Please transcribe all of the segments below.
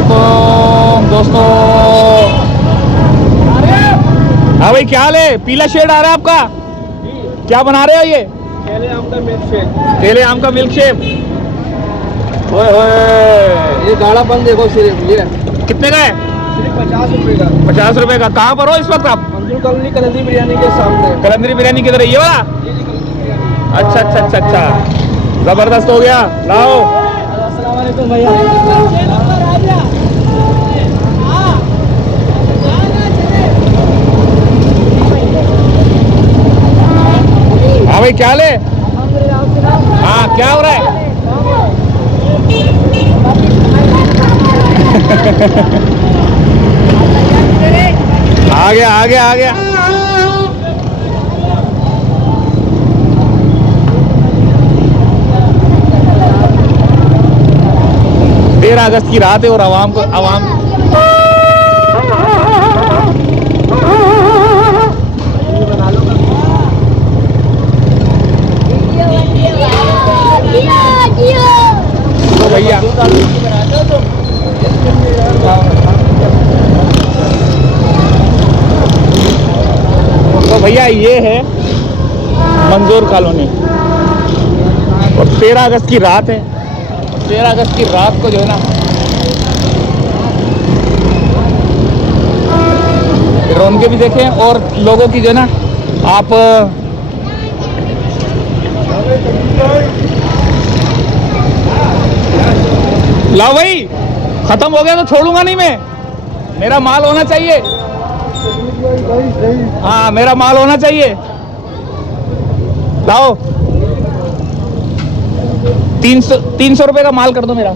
वालेकुम दोस्तों। हाँ भाई, क्या हाल है? पीला शेड आ रहा है आपका, क्या बना रहे हो ये? केले आम का मिल्क शेक। केले आम का मिल्क शेक। ओए ओए, ये गाढ़ा बन देखो सिर्फ ये कितने का है? सिर्फ 50 रुपए का। 50 रुपए का। कहाँ पर हो इस वक्त आप? मंजूर कॉलोनी कलंदी बिरयानी के सामने। कलंदरी बिरयानी किधर है, ये वाला? ये जी कलंदी बिरयानी। अच्छा अच्छा अच्छा अच्छा, जबरदस्त हो गया। लाओ। अस्सलाम वालेकुम भैया। हाँ भाई, क्या हाल है? हाँ, क्या हो रहा है? आ गया आ गया आ गया। 13 अगस्त की रात है और आवाम तो भैया, ये है मंजूर कॉलोनी और 13 अगस्त की रात है। 13 अगस्त की रात को जो है ना, रौनकें भी देखें और लोगों की जो है ना, आप लाओ भाई। खत्म हो गया तो छोड़ूंगा नहीं मैं, मेरा माल होना चाहिए। हाँ, मेरा माल होना चाहिए। लाओ, 300 रुपए का माल कर दो मेरा।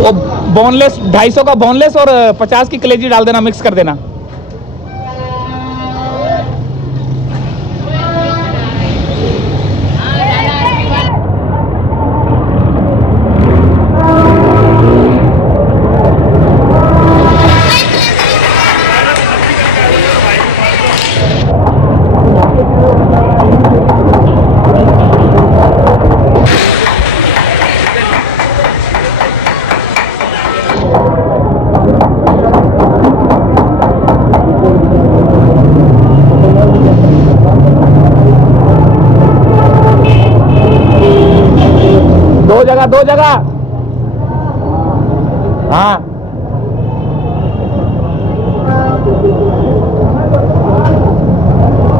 वो बोनलेस 250 का बोनलेस और 50 की कलेजी डाल देना, मिक्स कर देना। दो जगह। हाँ,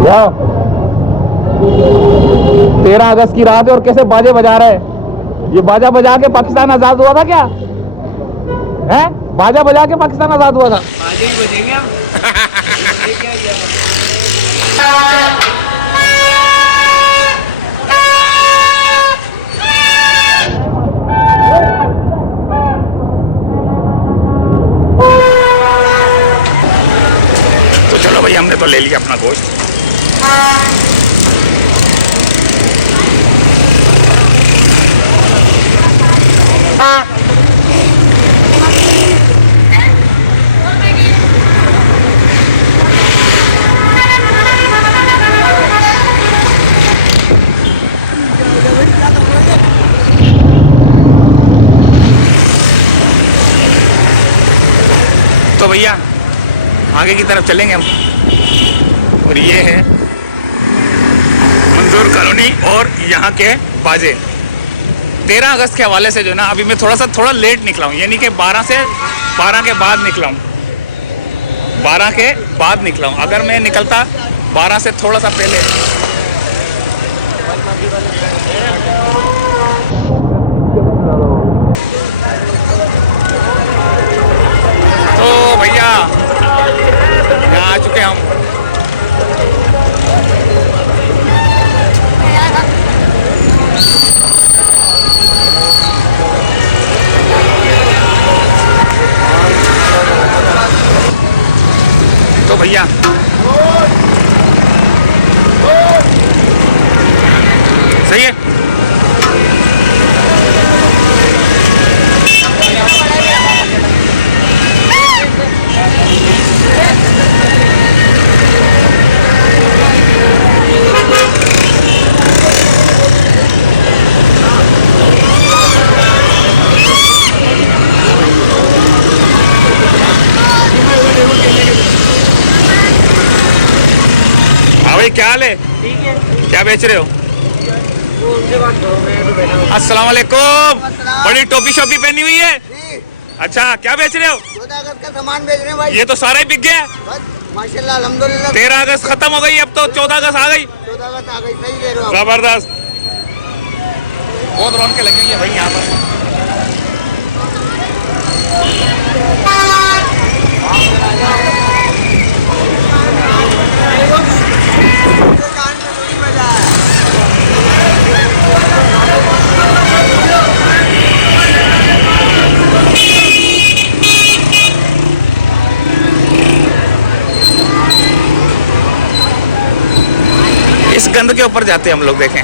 जाओ। 13 अगस्त की रात है और कैसे बाजे बजा रहे हैं। ये बाजा बजा के पाकिस्तान आजाद हुआ था क्या? है, बाजा बजा के पाकिस्तान आजाद हुआ था। बाजे ही बजेंगे हम। तो चलो भाई, हमने तो ले लिया अपना गोश्त। तो भैया, आगे की तरफ चलेंगे हम। और ये है मंजूर कॉलोनी और यहाँ के बाजे। 13 अगस्त के हवाले से जो है ना, अभी मैं थोड़ा लेट निकला हूँ, यानी कि 12 के बाद निकला हूँ। 12 के बाद निकला हूँ। अगर मैं निकलता 12 से थोड़ा सा पहले, तो भैया यहाँ आ चुके हम। तो भैया, सही है। क्या बेच रहे हो? अस्सलाम वालेकुम। बड़ी टोपी शोपी पहनी हुई है। अच्छा, क्या बेच रहे हो? 14 अगस्त का सामान बेच रहे हैं भाई। ये तो सारा ही बिक गया। बस माशाल्लाह अल्हम्दुलिल्लाह। 13 अगस्त खत्म हो गई, अब तो 14 अगस्त आ गई। 14 अगस्त आ गई, सही कह रहे हो आप। जबरदस्त। बहुत रौनकें लगेंगी भाई यहाँ पर। कान में थोड़ी मजा है। इस गंद के ऊपर जाते हैं हम लोग, देखें।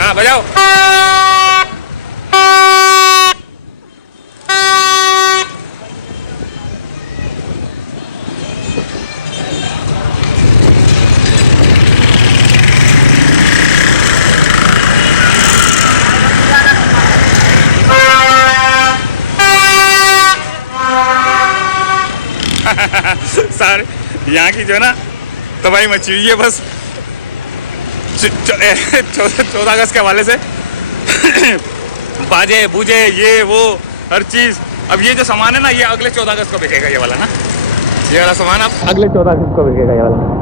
हाँ, बजाओ। सर, यहाँ की जो है ना तबाही मची हुई है बस 14 अगस्त के हवाले से। बाजे बूजे ये वो हर चीज़। अब ये जो सामान है ना, ये अगले 14 अगस्त को बिकेगा, ये वाला ना, ये वाला सामान अब अगले 14 अगस्त को बिकेगा, ये वाला।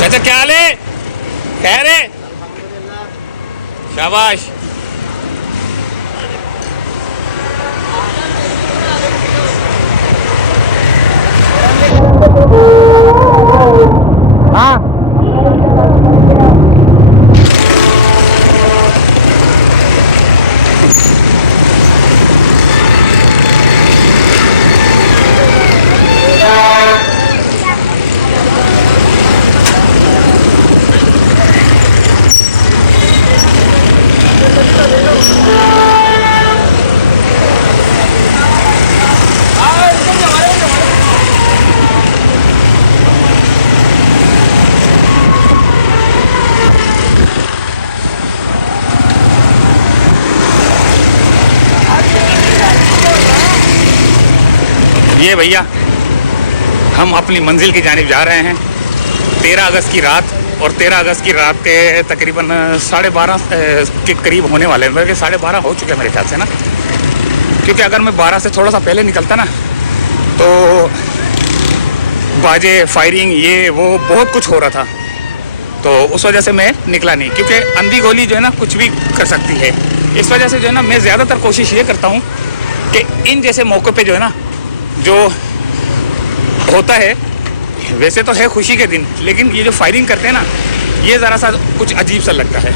चाचा क्या हाल है? खैर है? शाबाश। हाँ, ये भैया हम अपनी मंजिल की जानिब जा रहे हैं। 13 अगस्त की रात, और 13 अगस्त की रात के तकरीबन 12:30 के करीब होने वाले हैं, बल्कि 12:30 हो चुके हैं मेरे ख्याल से ना, क्योंकि अगर मैं 12 से थोड़ा सा पहले निकलता ना तो बाजे फायरिंग ये वो बहुत कुछ हो रहा था, तो उस वजह से मैं निकला नहीं, क्योंकि अंधी गोली जो है ना कुछ भी कर सकती है। इस वजह से जो है ना मैं ज़्यादातर कोशिश ये करता हूँ कि इन जैसे मौक़ों पे जो है ना, जो होता है वैसे तो है खुशी के दिन, लेकिन ये जो फायरिंग करते हैं ना, ये ज़रा सा कुछ अजीब सा लगता है।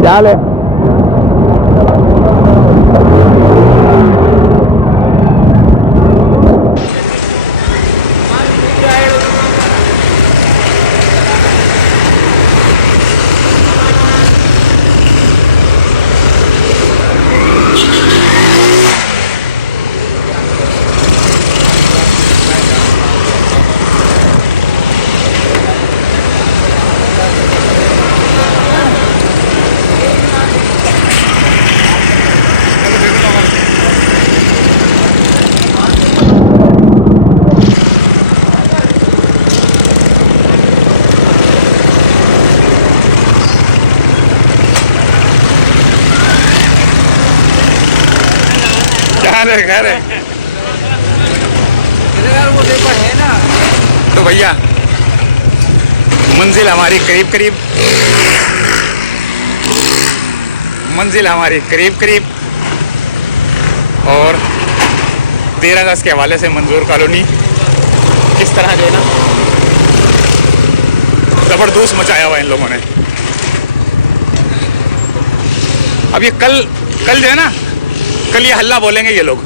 क्या हाल है? अरे खैर है। यार वो देखो है ना। तो भैया मंजिल हमारी करीब करीब, मंजिल हमारी करीब करीब। और 13 अगस्त के हवाले से मंजूर कॉलोनी इस तरह जो है ना जबरदस्त मचाया हुआ इन लोगों ने। अब ये कल जो है ना, कल ये हल्ला बोलेंगे ये लोग।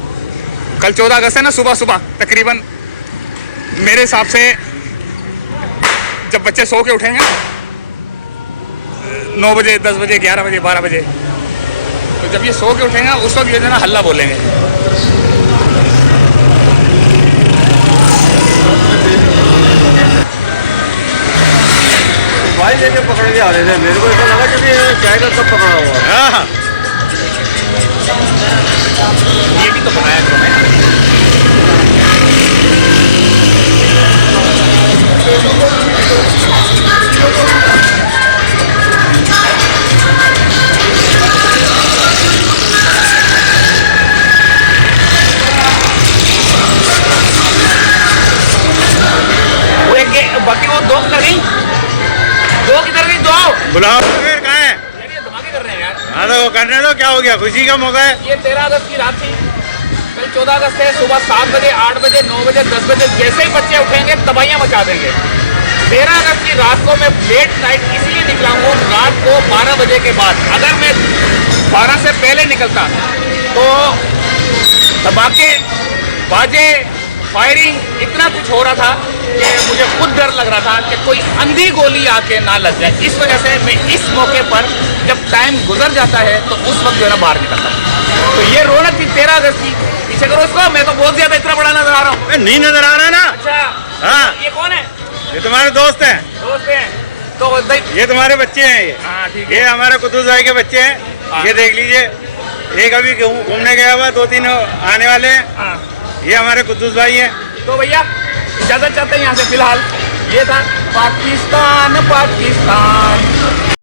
कल 14 अगस्त है ना, सुबह सुबह तकरीबन मेरे हिसाब से जब बच्चे सो के उठेंगे 9 बजे, 10 बजे, 11 बजे, 12 बजे, तो जब ये सो के उठेंगे उस वक्त ये जो है ना हल्ला बोलेंगे। भाई लेके पकड़ के आ रहे थे, मेरे को ऐसा लगा कि चाय का कप पकड़ा हुआ है। हाँ, ये भी तो बनाया करो मैं। बाकी वो दो किधर गई, दो किधर गई, दो बुलाओ फिर कहाँ है? यार ये धमाके कर रहे हैं यार। हाँ तो वो करने दो, क्या हो गया, खुशी का मौका है। ये 13 अगस्त की रात थी, कल 14 अगस्त है। सुबह 7 बजे, 8 बजे, 9 बजे, 10 बजे जैसे ही बच्चे उठेंगे तबाहियां मचा देंगे। 13 अगस्त की रात को मैं लेट नाइट इसलिए निकला हूँ, रात को 12 बजे के बाद। अगर मैं 12 से पहले निकलता तो धमाके, बाजे, फायरिंग इतना कुछ हो रहा था कि मुझे खुद डर लग रहा था कि कोई अंधी गोली आके ना लग जाए। इस वजह से मैं इस मौके पर जब टाइम गुजर जाता है तो उस वक्त जो है ना बाहर निकलता हूं। तो ये रौनक थी 13 अगस्त की। पीछे करो इसको, मैं तो बहुत ज्यादा इतना बड़ा नजर आ रहा हूँ। नहीं नजर आ रहा है ना? अच्छा हाँ। ये कौन है? ये तुम्हारे दोस्त हैं, दोस्त हैं तो ये तुम्हारे बच्चे हैं। ये हाँ ठीक ये है। हमारे कुतुब भाई के बच्चे हैं। हाँ। ये देख लीजिए, एक अभी घूमने गया हुआ, 2-3 आने वाले हैं। हाँ ये हमारे कुतुब भाई हैं। तो भैया इजाजत चाहते हैं यहाँ से फिलहाल। ये था पाकिस्तान, पाकिस्तान।